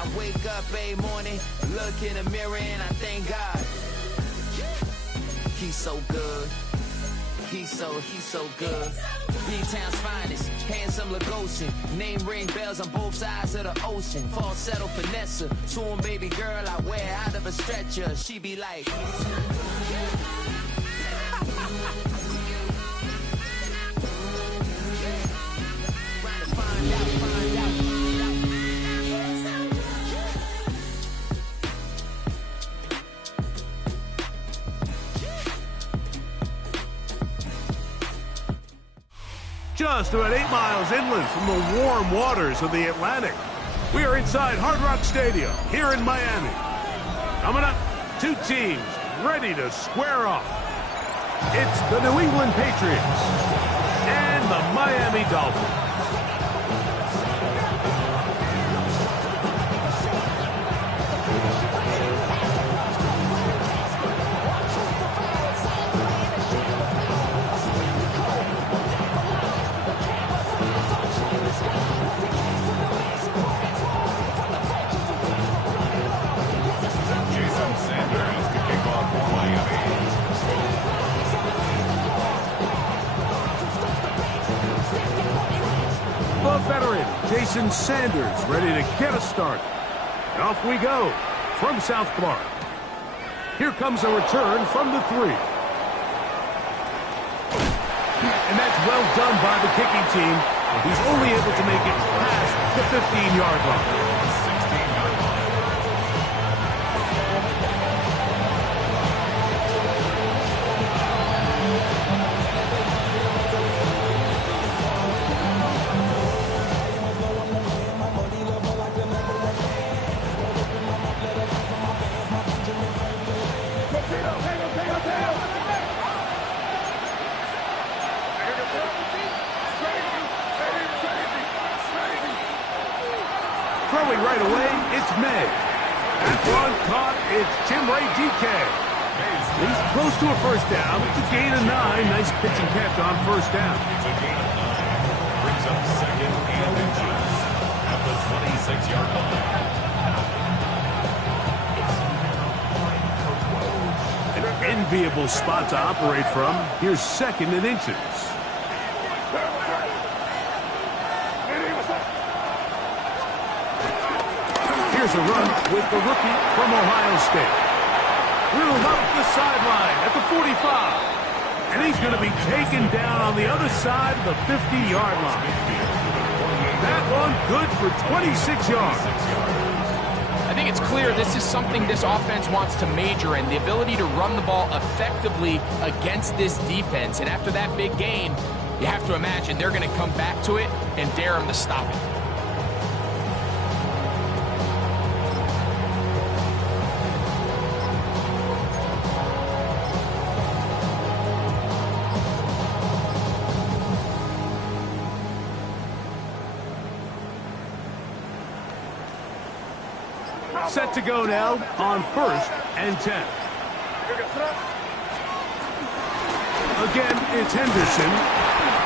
I wake up every morning, look in the mirror, and I thank God. He's so good. He's so good. B-Town's finest, handsome Lagosian. Name ring bells on both sides of the ocean. Falsetto finesse, swoon baby girl I wear out of a stretcher. She be like... Just about 8 miles inland from the warm waters of the Atlantic. We are inside Hard Rock Stadium here in Miami. Coming up, two teams ready to square off. It's the New England Patriots and the Miami Dolphins. Jason Sanders ready to get us started. And off we go from South Florida. Here comes a return from the 3. And that's well done by the kicking team. He's only able to make it past the 15-yard line. Throwing right away, it's May. That one caught, it's Jim Ray DK. He's close to a first down. It's a gain of 9. Nice pitch and catch on first down. It's a gain of 9. Brings up second and inches at the 26-yard line. An enviable spot to operate from. Here's second and inches. Here's a run with the rookie from Ohio State. Wheeled up the sideline at the 45. And he's going to be taken down on the other side of the 50-yard line. That one good for 26 yards. I think it's clear this is something this offense wants to major in, the ability to run the ball effectively against this defense. And after that big gain, you have to imagine they're going to come back to it and dare them to stop it. Set to go now on 1st and 10. Again, it's Henderson.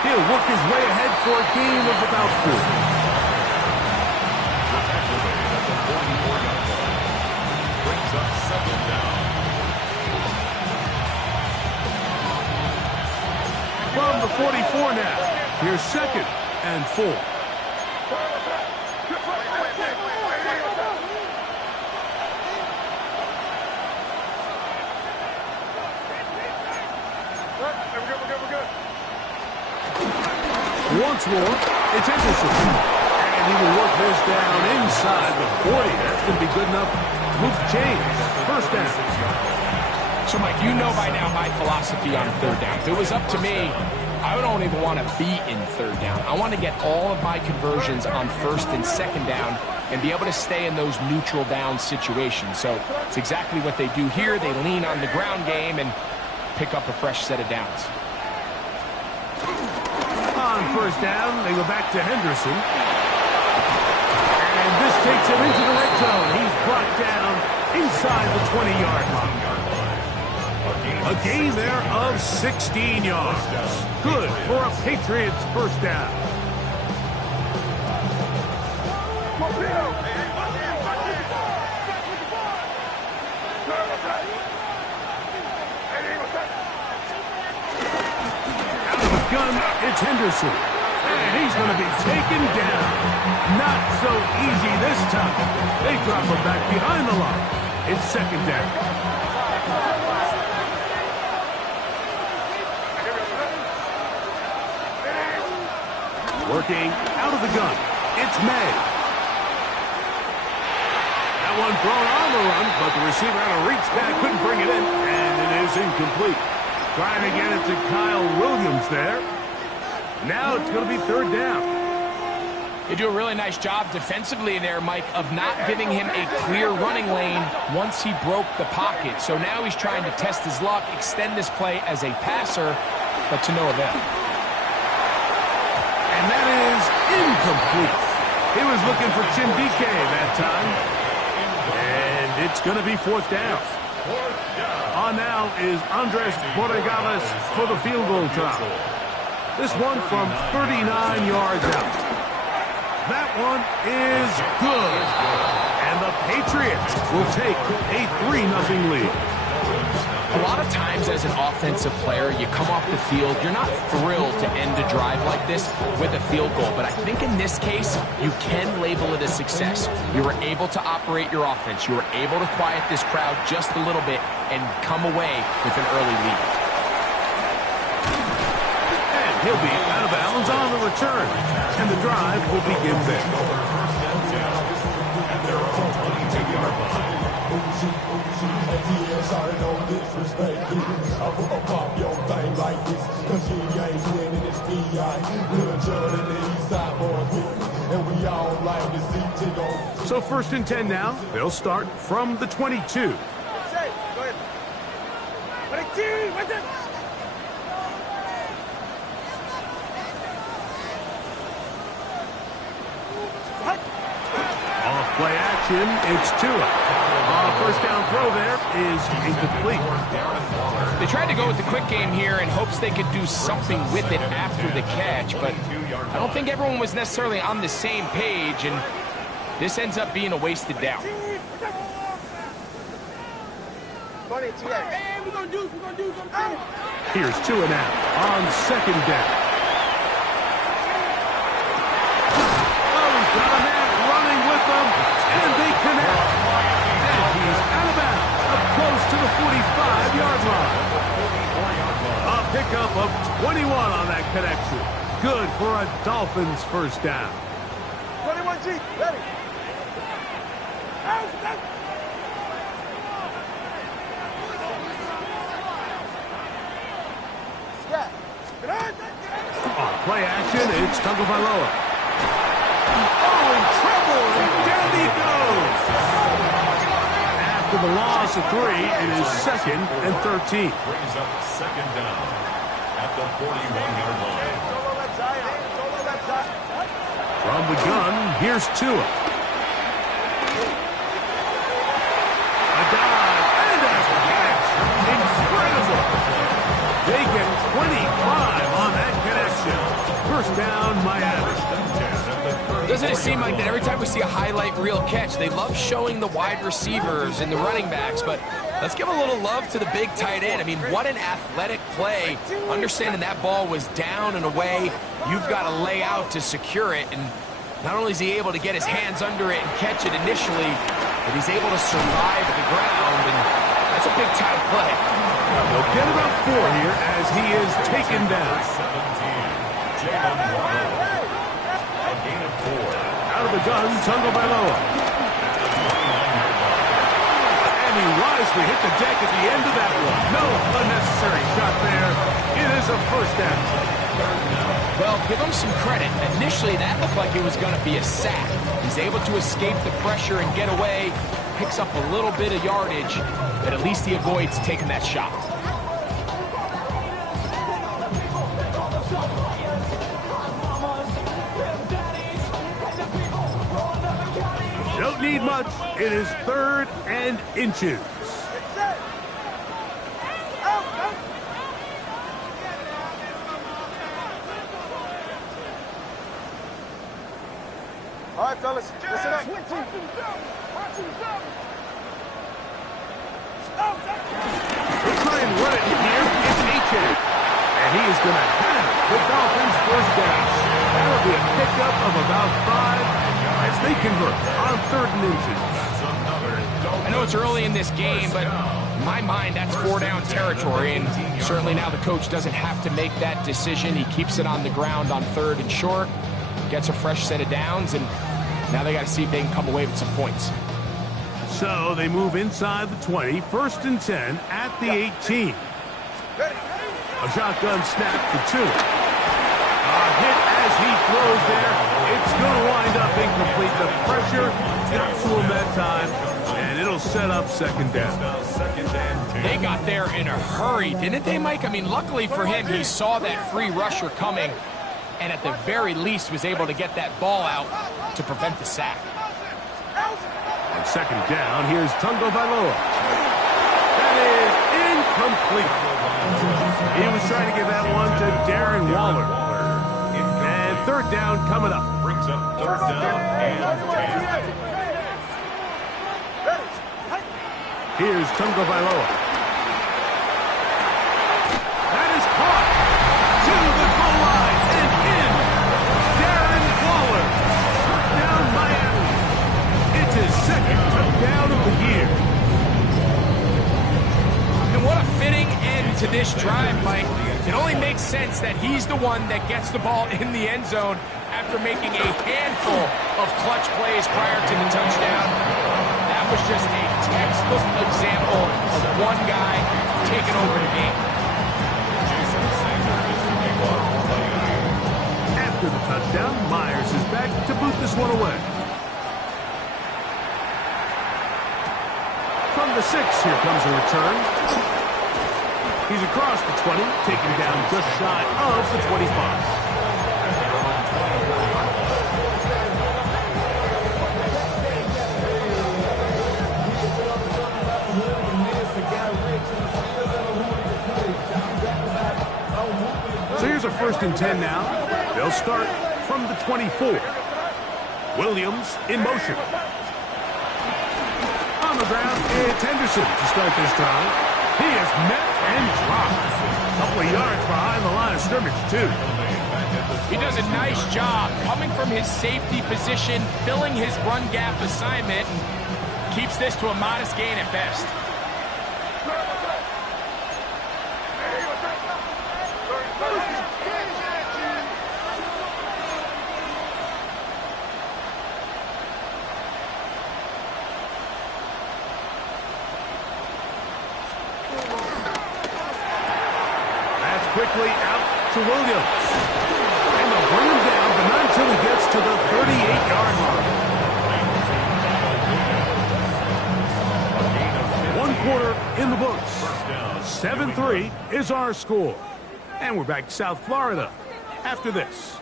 He'll work his way ahead for a gain of about 4. Brings up second down. From the 44 now, here's 2nd and 4. Once more, it's Henderson. And he will work this down inside the 40. That's going to be good enough to move the chains. First down. So, Mike, you know by now my philosophy on 3rd down. If it was up to me, I don't even want to be in 3rd down. I want to get all of my conversions on 1st and 2nd down and be able to stay in those neutral down situations. So it's exactly what they do here. They lean on the ground game and pick up a fresh set of downs. On 1st down, they go back to Henderson. And this takes him into the red zone. He's brought down inside the 20-yard line. A gain there of 16 yards. Good for a Patriots first down. one, it's Henderson. And he's going to be taken down. Not so easy this time. They drop him back behind the line. It's second down. Working out of the gun. It's May. That one thrown on the run, but the receiver had to reach back, couldn't bring it in, and it is incomplete. Trying to get it to Kyle Williams there. Now it's going to be third down. You do a really nice job defensively there, Mike, of not giving him a clear running lane once he broke the pocket. So now he's trying to test his luck, extend this play as a passer, but to no avail. And that is incomplete. He was looking for Chindike that time. And it's going to be fourth down. On now is Andres Borregales for the field goal try. This one from 39 yards out. That one is good. And the Patriots will take a 3-0 lead. A lot of times as an offensive player, you come off the field, you're not thrilled to end a drive like this with a field goal. But I think in this case, you can label it a success. You were able to operate your offense. You were able to quiet this crowd just a little bit and come away with an early lead. And he'll be out of bounds on the return. And the drive will begin there. So first and 10 now. They'll start from the 22. Off play action, it's Tua. First down throw there is incomplete. They tried to go with the quick game here in hopes they could do something with it after the catch, but I don't think everyone was necessarily on the same page, and this ends up being a wasted down. Here's Tua now on second down. Oh, he's got a man running with them, and they connect. Out of bounds, up close to the 45-yard line. A pickup of 21 on that connection. Good for a Dolphins first down. 21G, ready. On play action, it's Tagovailoa. Oh, in trouble, and down he goes. After the loss of 3, it is second and 13. Brings up second down at the 41-yard line. From the gun, here's Tua. A dive and a catch. Incredible. They get 25 on that connection. First down, Miami. Doesn't it seem like that every time we see a highlight reel catch, they love showing the wide receivers and the running backs, but let's give a little love to the big tight end. I mean, what an athletic play. Understanding that ball was down and away, you've got to lay out to secure it, and not only is he able to get his hands under it and catch it initially, but he's able to survive the ground, and that's a big-time play. They'll get about 4 here as he is taken down. 17, a gain of 4. Out of the gun, Tagovailoa. And he wisely hit the deck at the end of that one. No unnecessary shot there. It is a first down. Well, give him some credit. Initially, that looked like it was going to be a sack. He's able to escape the pressure and get away, picks up a little bit of yardage, but at least he avoids taking that shot. Don't need much. It is 3rd and inches. All right, fellas, listen up. We'll try and run it in here. It's H.A. And he is going to have the Dolphins. they convert on 3rd and inches. I know it's early in this game, but in my mind, that's 4-down territory, and certainly now the coach doesn't have to make that decision. He keeps it on the ground on 3rd and short, gets a fresh set of downs, and now they got to see if they can come away with some points. So they move inside the 20, 1st and 10 at the 18. A shotgun snap for 2. A hit as he throws there. It's going to wind up incomplete. The pressure got to him that time, and it'll set up 2nd down. They got there in a hurry, didn't they, Mike? I mean, luckily for him, he saw that free rusher coming, and at the very least was able to get that ball out to prevent the sack. On 2nd down, here's Tungo Vailoa. That is incomplete. He was trying to give that one to Darren Waller. And 3rd down coming up. Brings up 3rd down and 10. Here's Tungo Vailoa. That is caught to the goal line and in. Darren Waller. Touchdown Miami. It's his 2nd touchdown of the year. And what a fitting end to this drive, Mike. It only makes sense that he's the one that gets the ball in the end zone after making a handful of clutch plays prior to the touchdown. That was just a textbook example of one guy taking over the game. After the touchdown, Myers is back to boot this one away. From the 6, here comes a return. He's across the 20, taken down just shy of the 25. So here's a 1st and 10 now. They'll start from the 24. Williams in motion. On the ground, it's Henderson to start this drive. He is met and dropped. A couple of yards behind the line of scrimmage, too. He does a nice job coming from his safety position, filling his run gap assignment, and keeps this to a modest gain at best. Quickly out to Williams. And they'll bring him down, but not until he gets to the 38-yard line. 1 quarter in the books. 7-3 is our score. And we're back to South Florida after this.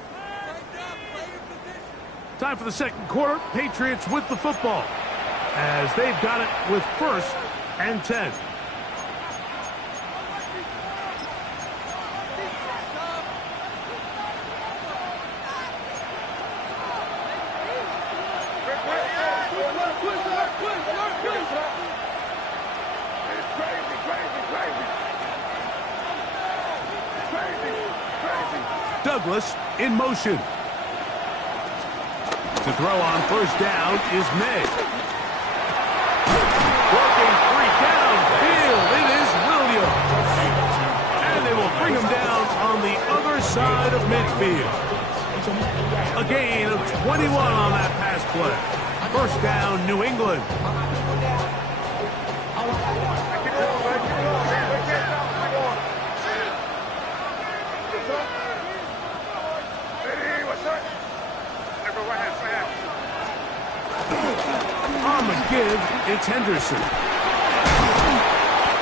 Time for the 2nd quarter. Patriots with the football as they've got it with 1st and 10. Douglas in motion. To throw on 1st down is May. Working 3 downfield. It is Williams. And they will bring him down on the other side of midfield. A gain of 21 on that pass play. 1st down, New England. On the give, it's Henderson. And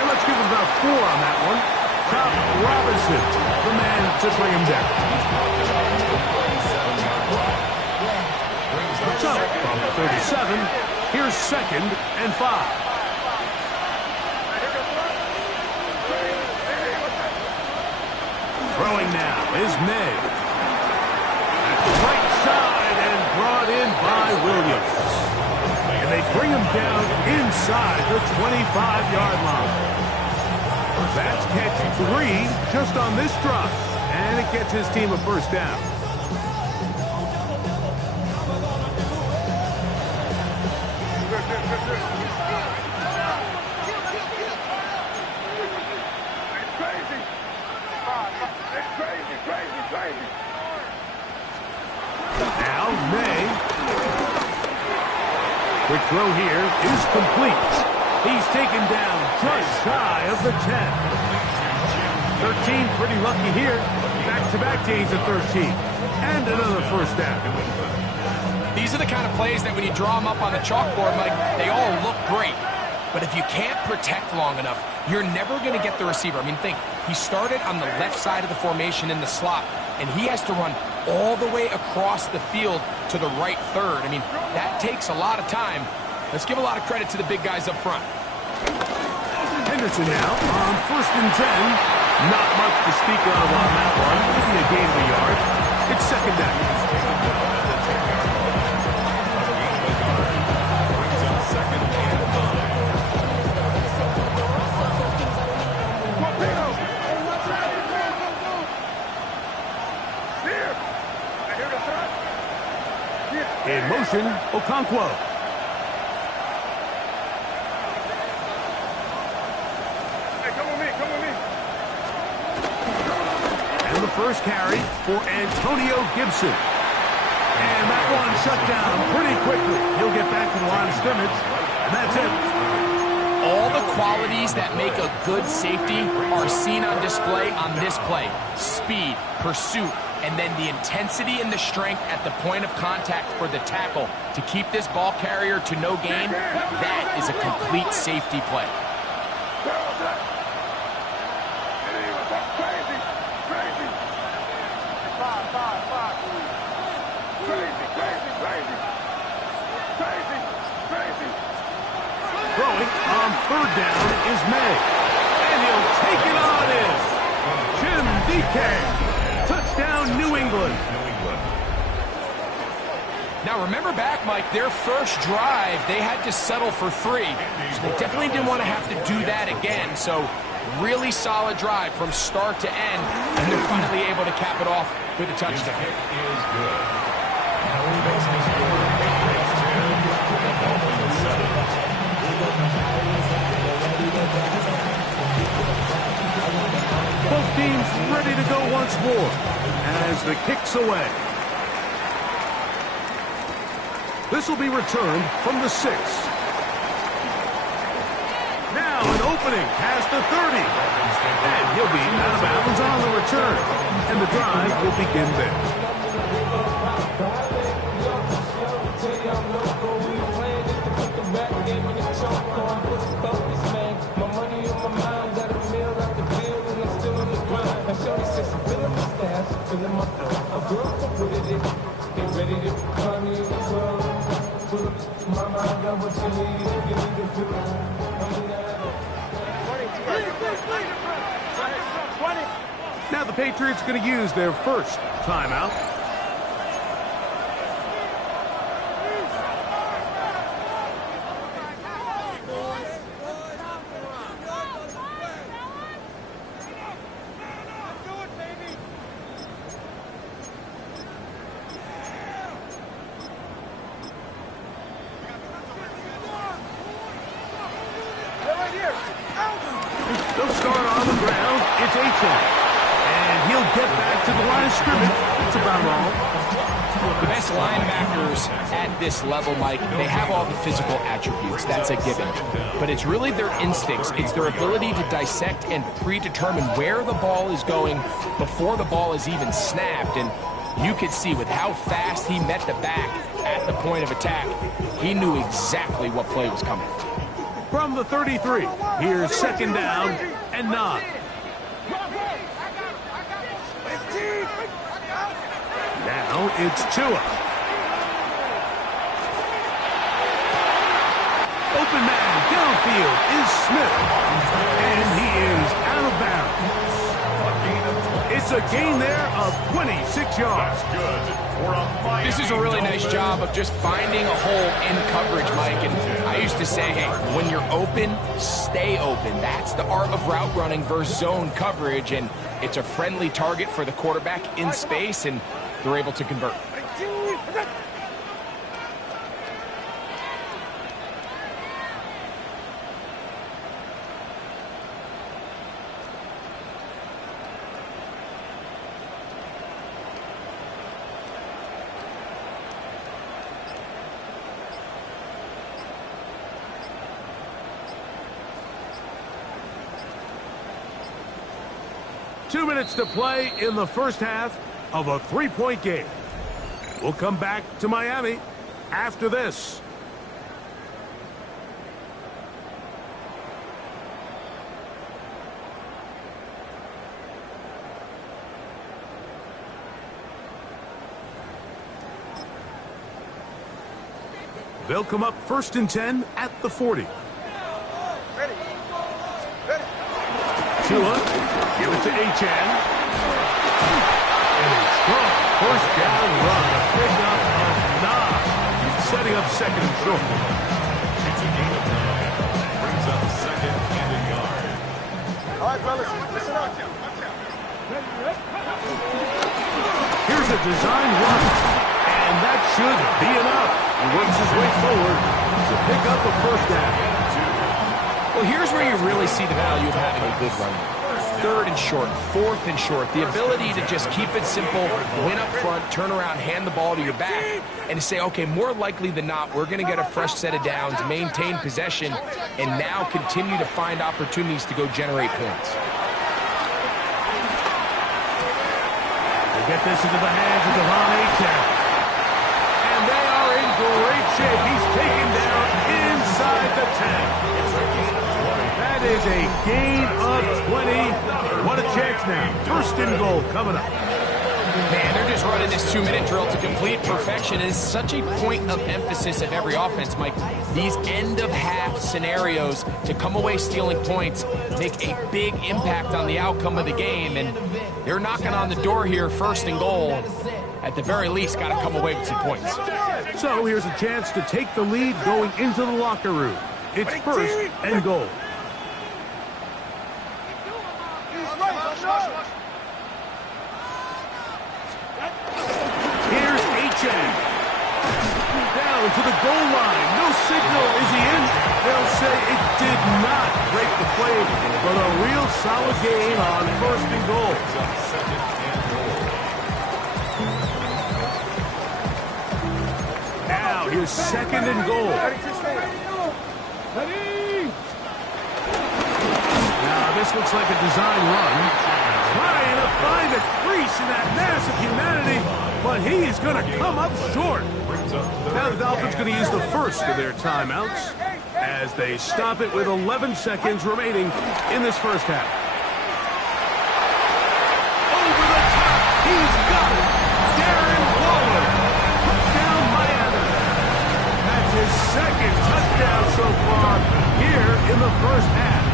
let's give him about 4 on that one. Top Robinson, the man to bring him down. So, from the 37, here's 2nd and 5. Throwing now is May. At the right side and brought in by Williams. And they bring him down inside the 25-yard line. That's catch 3 just on this drive. And it gets his team a 1st down. Now, May. Quick throw here is complete. He's taken down just shy of the 10. 13, pretty lucky here. Back-to-back gains of 13. And another first down. These are the kind of plays that when you draw them up on the chalkboard, Mike, they all look great. But if you can't protect long enough, you're never going to get the receiver. I mean, think, he started on the left side of the formation in the slot, and he has to run all the way across the field to the right third. I mean, that takes a lot of time. Let's give a lot of credit to the big guys up front. Henderson now on 1st and 10. Not much to speak of on that one. Maybe a gain of a yard. It's 2nd down. In motion, Okonkwo. Hey, come with me, come with me. And the first carry for Antonio Gibson. And that one shut down pretty quickly. He'll get back to the line of scrimmage, and that's it. All the qualities that make a good safety are seen on display on this play. Speed, pursuit, and then the intensity and the strength at the point of contact for the tackle to keep this ball carrier to no gain. That is a complete safety play. Throwing on 3rd down is May. And he'll take it on in. Jim DK. Touchdown, New England. Now remember back, Mike, their first drive, they had to settle for 3. So they definitely didn't want to have to do that again. So really solid drive from start to end. And they're finally able to cap it off with a touchdown. His kick is good. Both teams ready to go once more as the kick's away. This will be returned from the 6. Now an opening past the 30. And he'll be out of bounds on the return. And the drive will begin there. Now the Patriots going to use their first timeout. They'll start on the ground. It's Aiken. And he'll get back to the line of scrimmage. That's about all. The best linebackers at this level, Mike, they have all the physical attributes. That's a given. But it's really their instincts. It's their ability to dissect and predetermine where the ball is going before the ball is even snapped. And you could see with how fast he met the back at the point of attack, he knew exactly what play was coming. From the 33, here's 2nd down and 9. Now it's Tua. Open man downfield is Smith. And he is out of bounds. It's a gain there of 26 yards. That's good. This is a really nice job of just finding a hole in coverage, Mike. And I used to say, hey, when you're open, stay open. That's the art of route running versus zone coverage. And it's a friendly target for the quarterback in space, and they're able to convert. 2 minutes to play in the first half of a 3-point game. We'll come back to Miami after this. They'll come up 1st and 10 at the 40. Tua, give it to Achan. And a strong first down run. A pick up of 9. Setting up 2nd and short. It's a gain of 9. Brings up 2nd and a yard. All right, fellas, listen up. Here's a design run. And that should be enough. He works his way forward to pick up a first down. Well, here's where you really see the value of having a good run. 3rd and short, 4th and short. The ability to just keep it simple, win up front, turn around, hand the ball to your back, and to say, okay, more likely than not, we're going to get a fresh set of downs, maintain possession, and now continue to find opportunities to go generate points. They get this into the hands of Devon Achan. And they are in great shape. He's taken down inside the 10. That is a gain of 20. What a chance now. 1st and goal coming up. Man, they're just running this 2-minute drill to complete perfection. It's such a point of emphasis of every offense, Mike. These end-of-half scenarios to come away stealing points make a big impact on the outcome of the game, and they're knocking on the door here, 1st and goal. At the very least, got to come away with some points. So here's a chance to take the lead going into the locker room. It's 1st and goal. Here's Achan. Down to the goal line. No signal. Is he in? They'll say it did not break the play, but a real solid gain on 1st and goal. Now here's 2nd and goal. Now this looks like a design run. Trying to find a crease in that mass of humanity, but he is going to come up short. Now the Dolphins going to use the first of their timeouts as they stop it with 11 seconds remaining in this first half. Over the top, he's got it. Darren Waller, touchdown Miami. That's his 2nd touchdown so far here in the first half.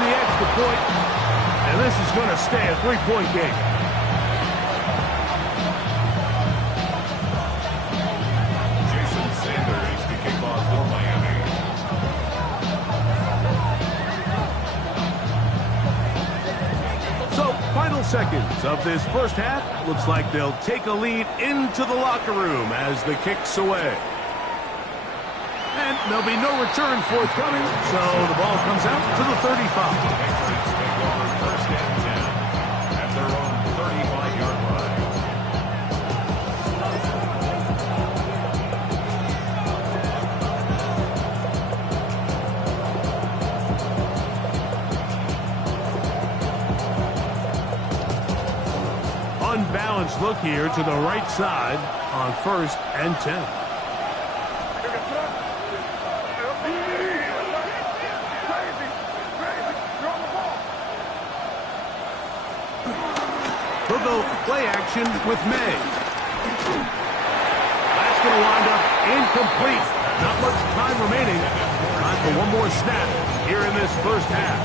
The extra point, and this is going to stay a 3-point game. Jason Sanders to kick off for Miami. So, final seconds of this first half. Looks like they'll take a lead into the locker room as the kick's away. And there'll be no return forthcoming, so the ball comes out to the 35. Patriots take over 1st and 10 at their own 35-yard line. Unbalanced look here to the right side on 1st and 10. He'll go play action with May. That's going to wind up incomplete. Not much time remaining. Time for one more snap here in this first half.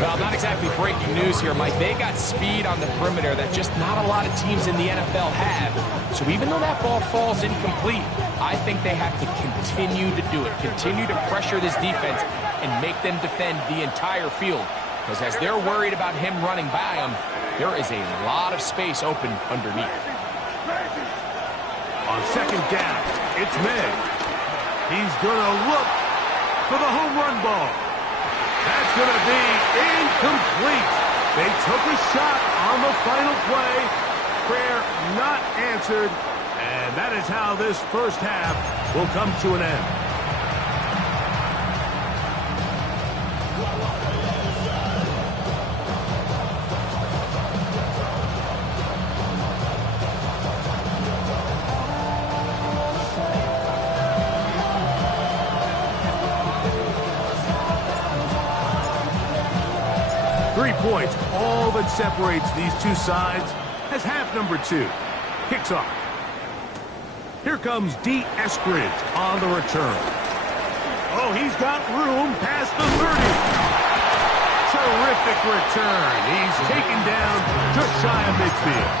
Well, not exactly breaking news here, Mike. They got speed on the perimeter that just not a lot of teams in the NFL have. So even though that ball falls incomplete, I think they have to continue to do it. Continue to pressure this defense and make them defend the entire field. Because as they're worried about him running by them, there is a lot of space open underneath. On 2nd down, it's May. He's going to look for the home run ball. That's going to be incomplete. They took a shot on the final play. Prayer not answered, And that is how this first half will come to an end. 3 points, all that separates these two sides, as half number 2 kicks off. Here comes D. Eskridge on the return. Oh, he's got room past the 30. Terrific return. He's taken down just shy of midfield.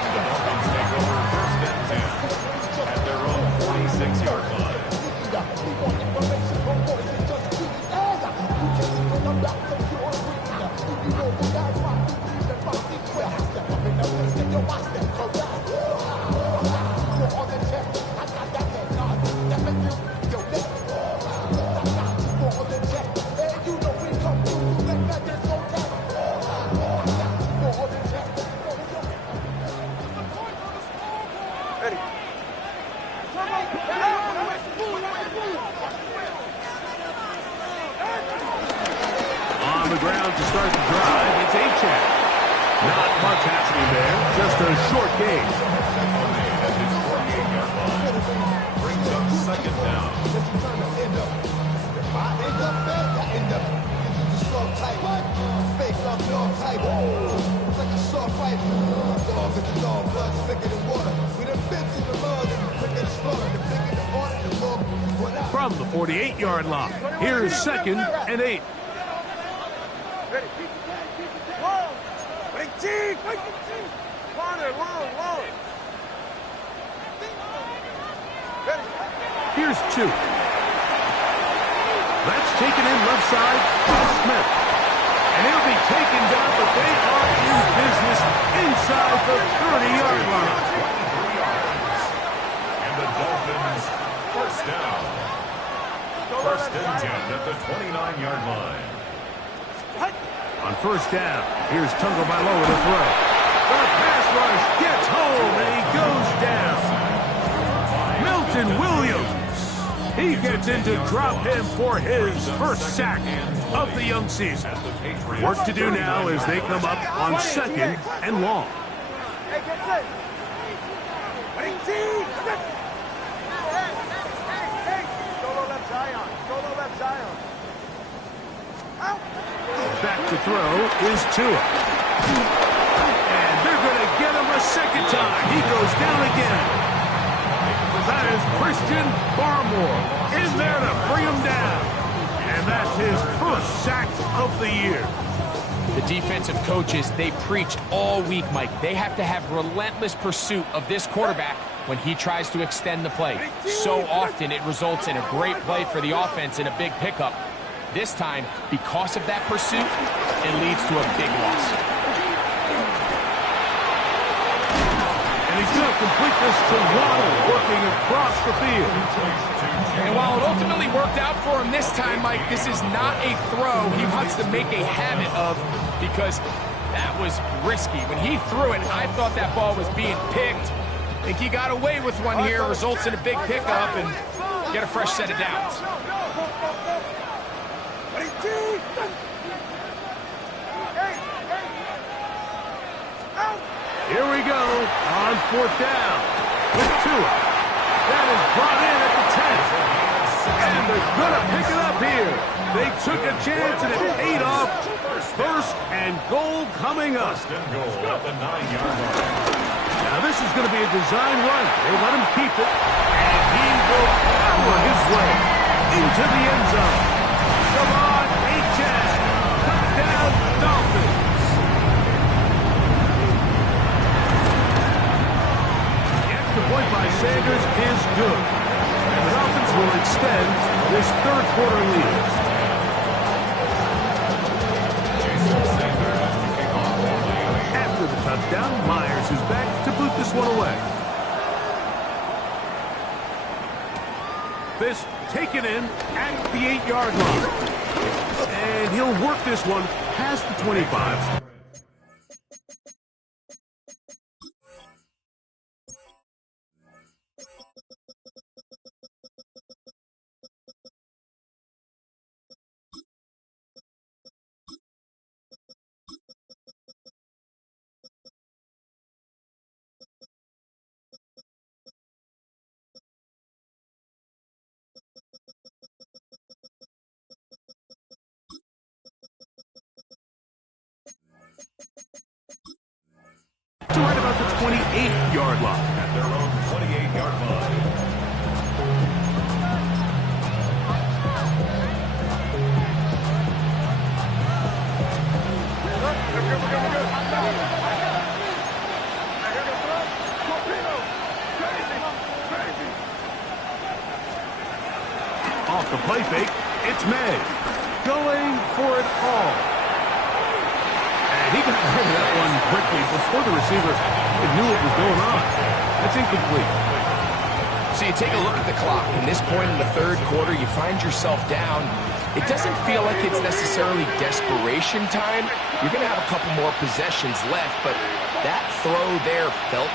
The Dolphins take over first and 10 at their own 46-yard line. On the ground to start the drive, it's Achane. Not much happening there, just a short gain. At his 48-yard line. Brings up second down. From the 48-yard line, here's second and 8. Here's 2. That's taken in left side by Smith. And he'll be taken down, but they are in business inside the 30-yard line. And the Dolphins first down. First and 10 at the 29-yard line. On first down, here's Tagovailoa to throw. The pass rush gets home, and he goes down. Milton Williams. He gets in to drop him for his first sack of the young season. Work to do now as they come up on second and long. Back to throw is Tua. And they're going to get him a second time. He goes down again. That is Christian Barmore in there to bring him down. And that's his first sack of the year. The defensive coaches, they preach all week, Mike. They have to have relentless pursuit of this quarterback when he tries to extend the play. So often it results in a great play for the offense and a big pickup. This time, because of that pursuit, it leads to a big loss. And he's going to complete this to Waddle, working across the field. And while it ultimately worked out for him this time, Mike, this is not a throw he wants to make a habit of because that was risky. When he threw it, I thought that ball was being picked. I think he got away with one here, results in a big pickup, and get a fresh set of downs. Here we go on fourth down with Tua. That is brought in at the 10. And they're going to pick it up here. They took a chance and it paid off. First and goal coming up. First and goal at the 9-yard line. Now this is going to be a design run. They let him keep it. And he will power his way into the end zone. Come on, Achane. Touchdown, Dolphins. The point by Sanders is good. And the Dolphins will extend this third quarter lead. After the touchdown, Myers is back to boot this one away. This taken in at the 8-yard line. And he'll work this one past the 25. 28-yard line. At their own 28-yard line. Off the play fake, it's May. Going for it all. And he got rid of that one quickly before the receiver even knew what was going on. That's incomplete. So you take a look at the clock. In this point in the third quarter, you find yourself down. It doesn't feel like it's necessarily desperation time. You're going to have a couple more possessions left, but that throw there felt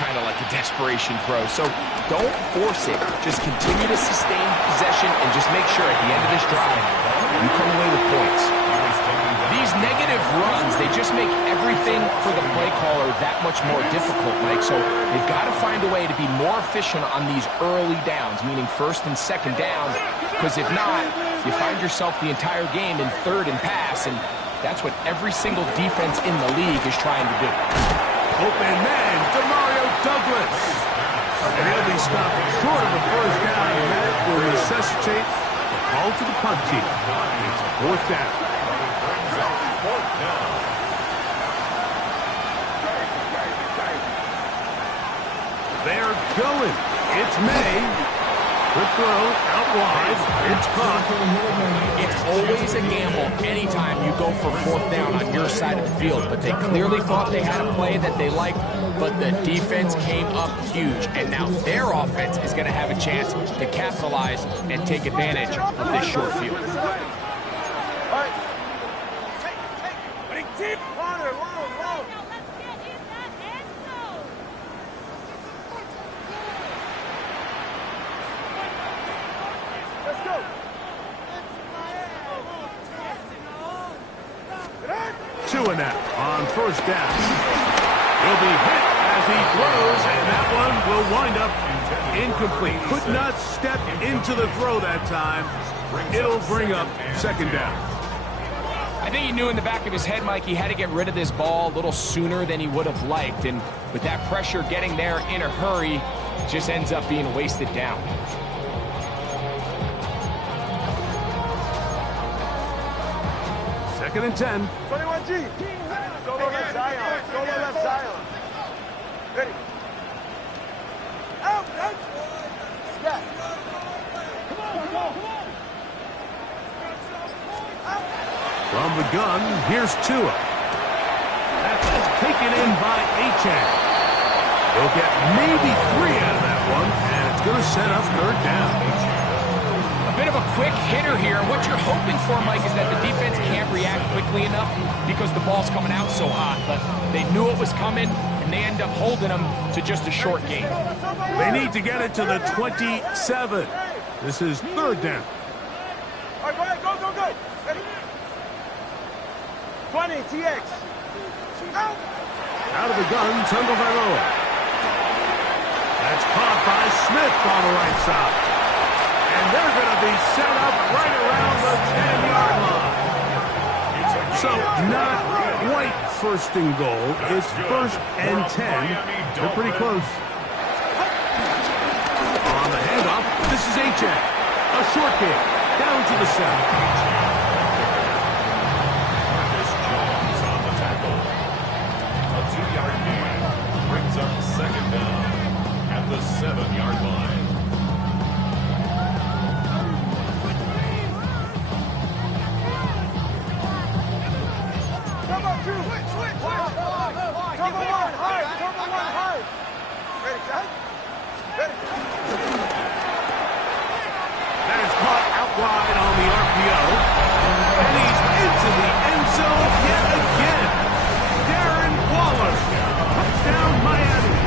kind of like a desperation throw. So don't force it. Just continue to sustain possession and just make sure at the end of this drive, you come away with points. These negative runs, they just make everything for the play caller that much more difficult, Mike. So they've got to find a way to be more efficient on these early downs, meaning first and second down, because if not, you find yourself the entire game in third and pass, and that's what every single defense in the league is trying to do. Open man, Demario Douglas. And he'll be stopped short of a first down, and that will necessitate a call to the punt team. It's fourth down. They're going. It's May. Good throw, out wide. It's caught. It's always a gamble anytime you go for fourth down on your side of the field, but they clearly thought they had a play that they liked, but the defense came up huge, and now their offense is going to have a chance to capitalize and take advantage of this short field. Two and out on first down. He'll be hit as he throws, and that one will wind up incomplete. Could not step into the throw that time. It'll bring up second down. I think he knew in the back of his head, Mike, he had to get rid of this ball a little sooner than he would have liked. And with that pressure getting there in a hurry, it just ends up being a wasted down. Second and 10. 21G. Solo left Zion. Solo left Zion. Ready. Out. Yeah. Come on. From the gun, here's Tua. That's taken in by Achan. He'll get maybe 3 out of that one, and it's going to set up third down. A bit of a quick hitter here. What you're hoping for, Mike, is that the defense can't react quickly enough because the ball's coming out so hot. But they knew it was coming, and they end up holding them to just a short gain. They need to get it to the 27. This is third down. All right, go. Ready. 20, TX. Out of the gun, Tagovailoa. That's caught by Smith on the right side. And they're going to be set up right around the 10-yard line. So not quite first and goal. It's first and 10. They're pretty close. On the handoff, this is Achan. A short kick down to the center. Second down at the 7-yard line. Come on, two. Switch. Cover one high. Ready, guys? Ready. That is caught out wide on the RPO. And he's into the end zone yet again. Darren Waller. Touchdown, Miami.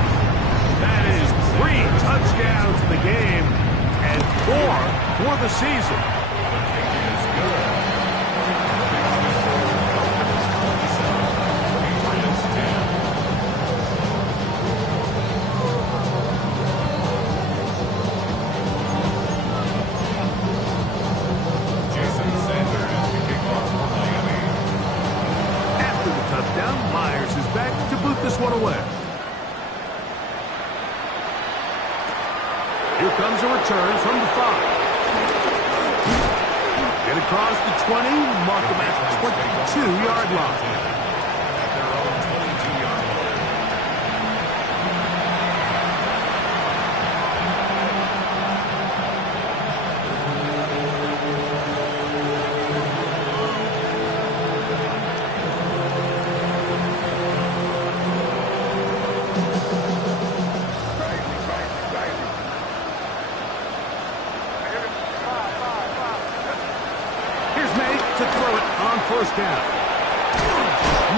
That is 3 touchdowns in the game and 4 for the season. Jason Sanders to kick off for Miami. After the touchdown, Myers is back to boot this one away. Here comes a return from the 5. Get across the 20, mark them at the 22-yard line. At their own 22-yard line. To throw it on first down.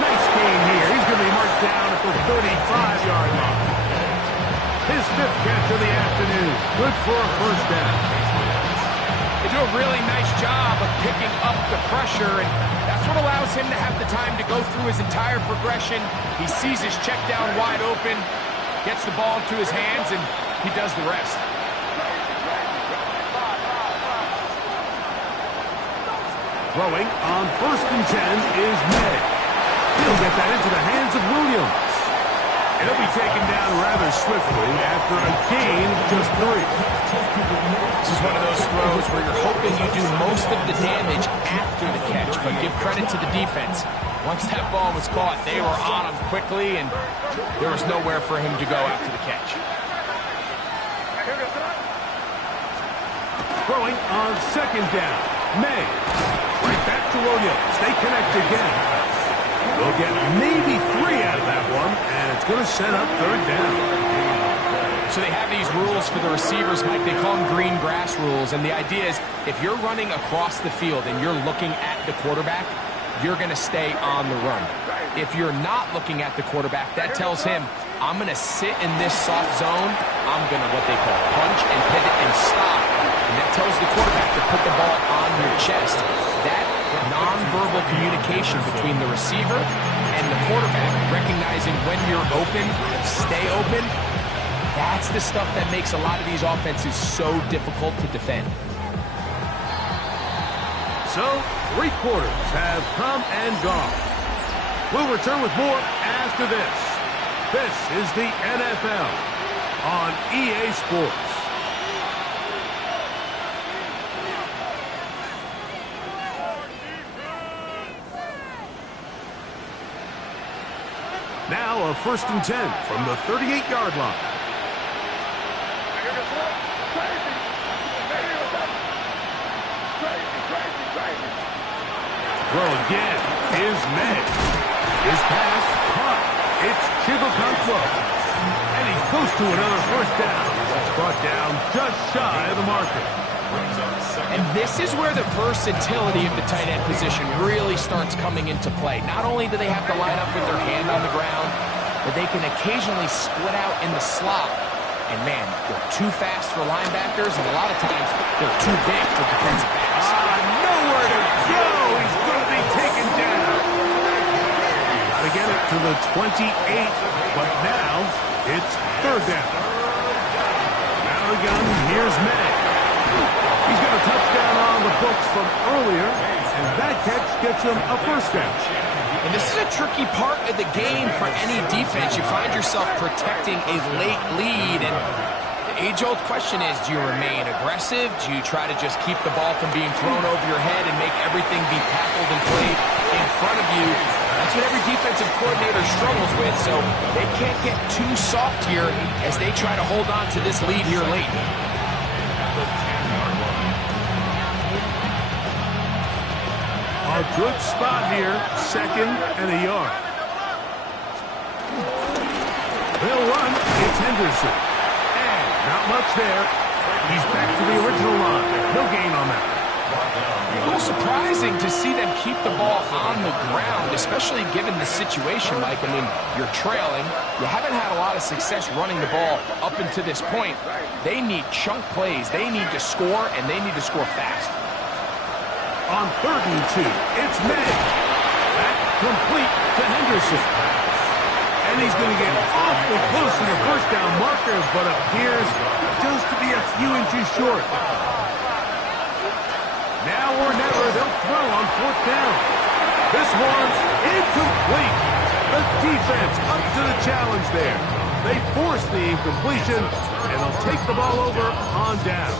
Nice gain here. He's going to be marked down at the 35-yard line. His 5th catch of the afternoon. Good for a first down. They do a really nice job of picking up the pressure, and that's what allows him to have the time to go through his entire progression. He sees his check down wide open, gets the ball into his hands, and he does the rest. Throwing on 1st and 10 is May. He'll get that into the hands of Williams. It'll be taken down rather swiftly after a gain of just 3. This is one of those throws where you're hoping you do most of the damage after the catch, but give credit to the defense. Once that ball was caught, they were on him quickly, and there was nowhere for him to go after the catch. Throwing on 2nd down, May. Right back to Williams. They connect again. They'll get maybe 3 out of that one, and it's going to set up 3rd down. So they have these rules for the receivers, Mike. They call them green grass rules, and the idea is if you're running across the field and you're looking at the quarterback, you're going to stay on the run. If you're not looking at the quarterback, that tells him, I'm going to sit in this soft zone. I'm going to what they call punch and pivot and stop. And that tells the quarterback to put the ball on your chest. That nonverbal communication between the receiver and the quarterback, recognizing when you're open, stay open, that's the stuff that makes a lot of these offenses so difficult to defend. So, 3 quarters have come and gone. We'll return with more after this. This is the NFL on EA Sports. Now a 1st and 10 from the 38-yard line. Throw again is May. His pass caught. It's Chigokankwo. And he's close to another 1st down. That's brought down just shy of the marker. And this is where the versatility of the tight end position really starts coming into play. Not only do they have to line up with their hand on the ground, but they can occasionally split out in the slot. And man, they're too fast for linebackers, and a lot of times they're too big for defensive backs. Nowhere to go. He's going to be taken down. Got to get it to the 28th, but now it's 3rd down. Now again, here's May. He's got a touchdown on the books from earlier, and that catch gets him a 1st down. And this is a tricky part of the game for any defense. You find yourself protecting a late lead, and the age-old question is, do you remain aggressive? Do you try to just keep the ball from being thrown over your head and make everything be tackled and played in front of you? That's what every defensive coordinator struggles with, so they can't get too soft here as they try to hold on to this lead here late. A good spot here, 2nd and a yard. They'll run. It's Henderson. And not much there. He's back to the original line. No gain on that. A little surprising to see them keep the ball on the ground, especially given the situation, Mike. I mean, you're trailing. You haven't had a lot of success running the ball up until this point. They need chunk plays. They need to score, and they need to score fast. On 3rd and 2, it's May. Back complete to Henderson. And he's going to get awfully close to the 1st down marker, but appears just to be a few inches short. Now or never, they'll throw on 4th down. This one's incomplete. The defense up to the challenge there. They force the incompletion, and they'll take the ball over on down.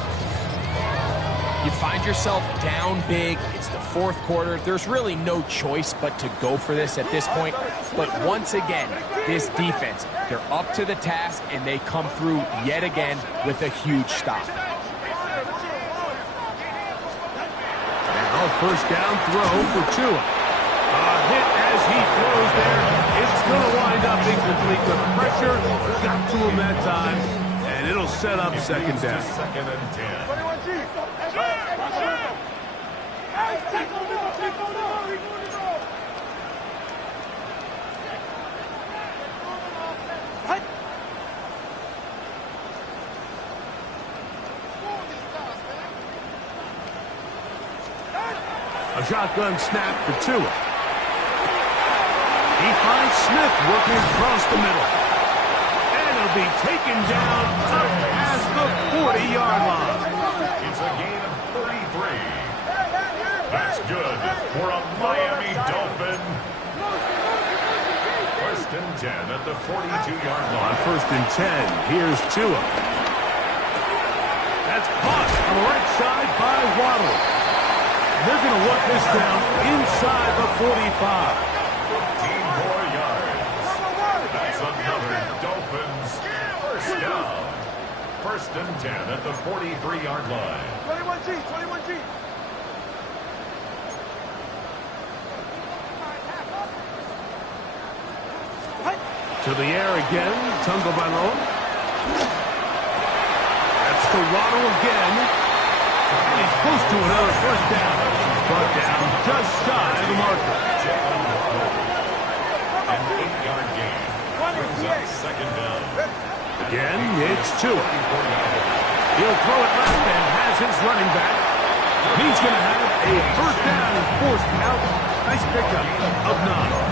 You find yourself down big. It's the fourth quarter. There's really no choice but to go for this at this point. But once again, this defense, they're up to the task, and they come through yet again with a huge stop. Now first down throw for Tua. A hit as he throws there. It's going to wind up incomplete. The pressure got to him that time, and it'll set up second down. Second and 10. A shotgun snap for Tua. He finds Smith working across the middle. And he'll be taken down up past the 40-yard line. It's a gain of 33. That's good for a Miami Dolphin. First and 10 at the 42-yard On line. first and 10, here's Tua. That's caught on the right side by Waddle. They're going to walk this down inside the 45. 14 more yards. That's another Dolphins first down. First and 10 at the 43-yard line. 21G, 21G. To the air again, Tagovailoa. That's to Waddle again. He's close to another first down. Brought down just shy of the marker. An 8-yard gain. Brings up second down. Again, it's Tua. He'll throw it left and has his running back. He's going to have a first down and forced out. Nice pickup of 9.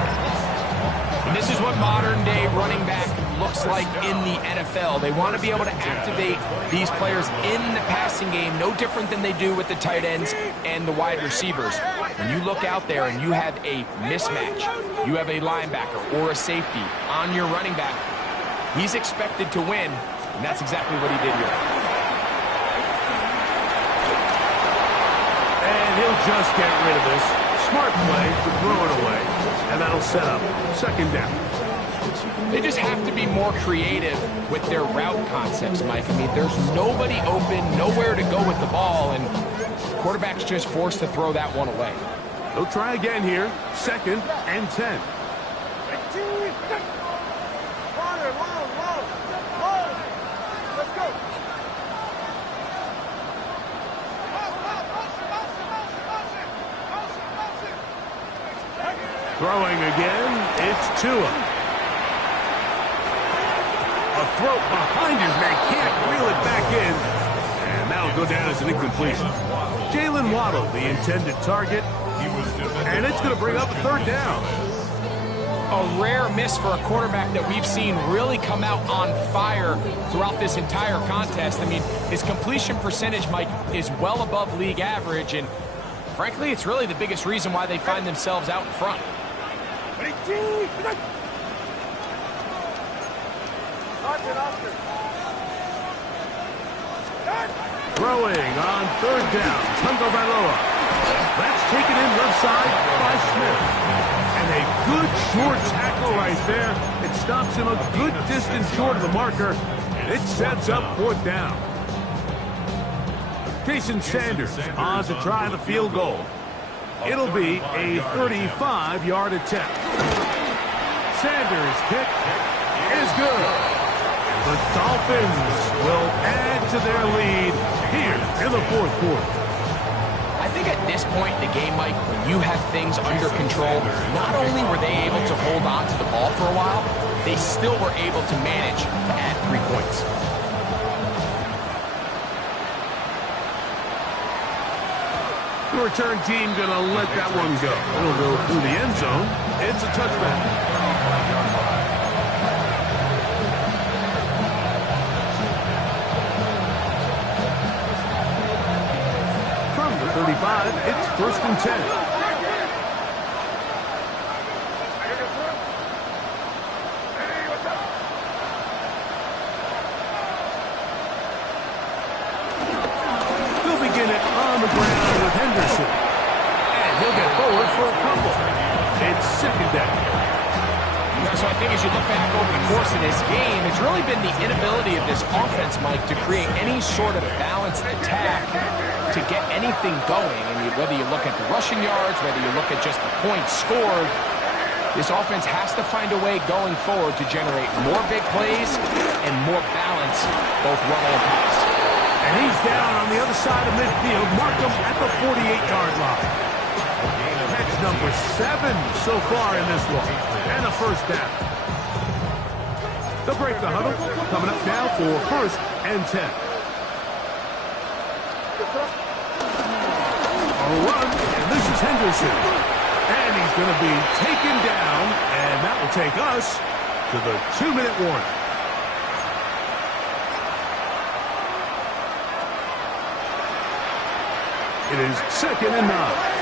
And this is what modern-day running back looks like in the NFL. They want to be able to activate these players in the passing game, no different than they do with the tight ends and the wide receivers. When you look out there and you have a mismatch, you have a linebacker or a safety on your running back, he's expected to win, and that's exactly what he did here. And he'll just get rid of this. Smart play to throw it away. And that'll set up second down. They just have to be more creative with their route concepts, Mike. I mean, there's nobody open, nowhere to go with the ball, and quarterback's just forced to throw that one away. They'll try again here. Second and 10. Let's go. Throwing again, it's Tua. A throw behind his man, can't reel it back in. And that'll go down as an incompletion. Jalen Waddle, the intended target. And it's going to bring up a third down. A rare miss for a quarterback that we've seen really come out on fire throughout this entire contest. I mean, his completion percentage, Mike, is well above league average, and frankly, it's really the biggest reason why they find themselves out in front. Throwing on third down, Tagovailoa. That's taken in left side by Smith. And a good short tackle right there. It stops him a good distance short of the marker. And it sets up fourth down. Jason Sanders on to try the field goal. It'll be a 35-yard attempt. Sanders' kick is good. The Dolphins will add to their lead here in the fourth quarter. I think at this point in the game, Mike, when you have things under control, not only were they able to hold on to the ball for a while, they still were able to manage to add 3 points. The return team going to let that one go. It'll go through the end zone. It's a touchback. From the 35, it's first and 10. in it on the ground with Henderson. And he'll get forward for a couple. It's second down. So I think as you look back over the course of this game, it's really been the inability of this offense, Mike, to create any sort of balanced attack to get anything going. And whether you look at the rushing yards, whether you look at just the points scored, this offense has to find a way going forward to generate more big plays and more balance, both run and pass. And he's down on the other side of midfield. Mark him at the 48-yard line. Catch number 7 so far in this one. And a first down. They'll break the huddle. Coming up now for first and 10. A run, and this is Henderson. And he's going to be taken down, and that will take us to the 2-minute warning. It is second and 9.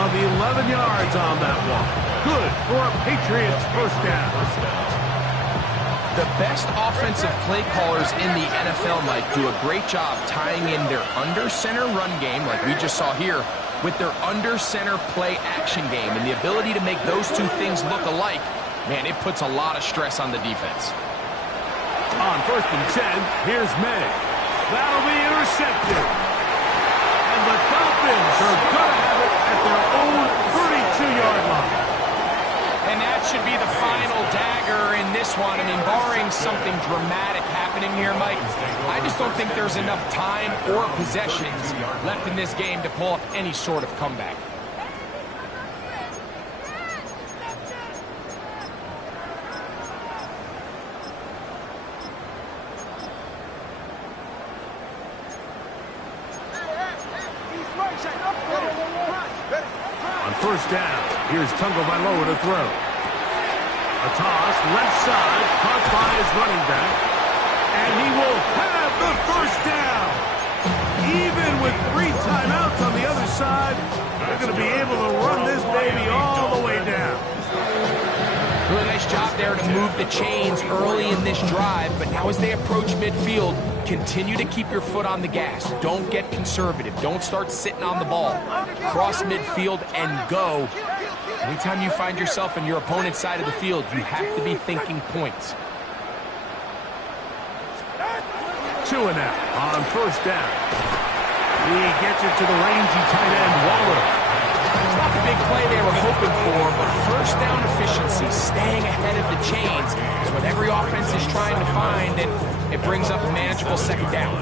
Of 11 yards on that one. Good for a Patriots first down. The best offensive play callers in the NFL, Mike, do a great job tying in their under-center run game, like we just saw here, with their under-center play action game. And the ability to make those two things look alike, man, it puts a lot of stress on the defense. On first and 10, here's May. That'll be intercepted. And the Dolphins are going to have it at their own 32-yard line. And that should be the final dagger in this one. I mean, barring something dramatic happening here, Mike, I just don't think there's enough time or possessions left in this game to pull off any sort of comeback. On first down, here's Tagovailoa to throw. A toss, left side, caught by his running back. And he will have the first down. Even with 3 timeouts on the other side, they're going to be able to run this baby all the way down. Really nice job there to move the chains early in this drive, but now as they approach midfield, continue to keep your foot on the gas. Don't get conservative. Don't start sitting on the ball. Cross midfield and go. Anytime you find yourself in your opponent's side of the field, you have to be thinking points. 2 and out on first down. He gets it to the rangy tight end, Waller. It's not the big play they were hoping for, but first down efficiency, staying ahead of the chains, is what every offense is trying to find, and it brings up a manageable second down.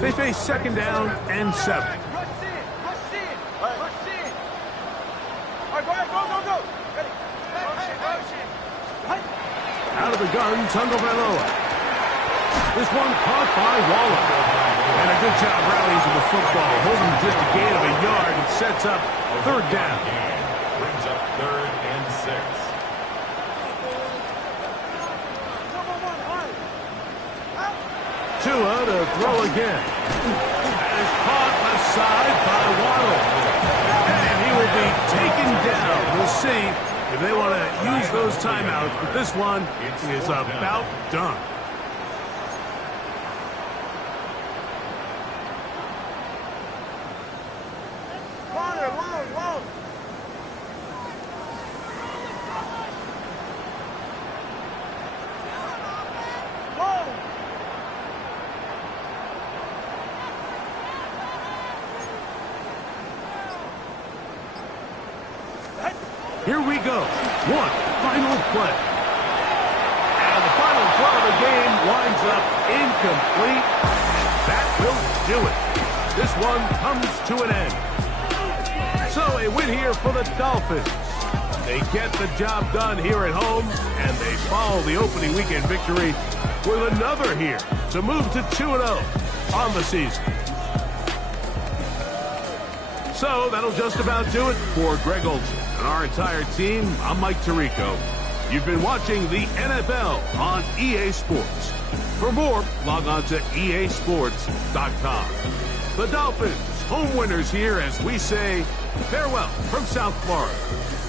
They face second down and 7. Out of the gun, Tagovailoa. This one caught by Waller. And a good job rallying to the football, holding just a gain of a yard and sets up third down. Brings up 3rd and 6. Tua to throw again. That is caught aside by Waddle. And he will be taken down. We'll see if they want to use those timeouts, but this one is about done. Here we go. One final play. And the final throw of the game winds up incomplete. That will do it. This one comes to an end. So a win here for the Dolphins. They get the job done here at home, and they follow the opening weekend victory with another here to move to 2-0 on the season. So that'll just about do it for Greg Olson and our entire team. I'm Mike Tirico. You've been watching the NFL on EA Sports. For more, log on to easports.com. The Dolphins, home winners here as we say farewell from South Florida.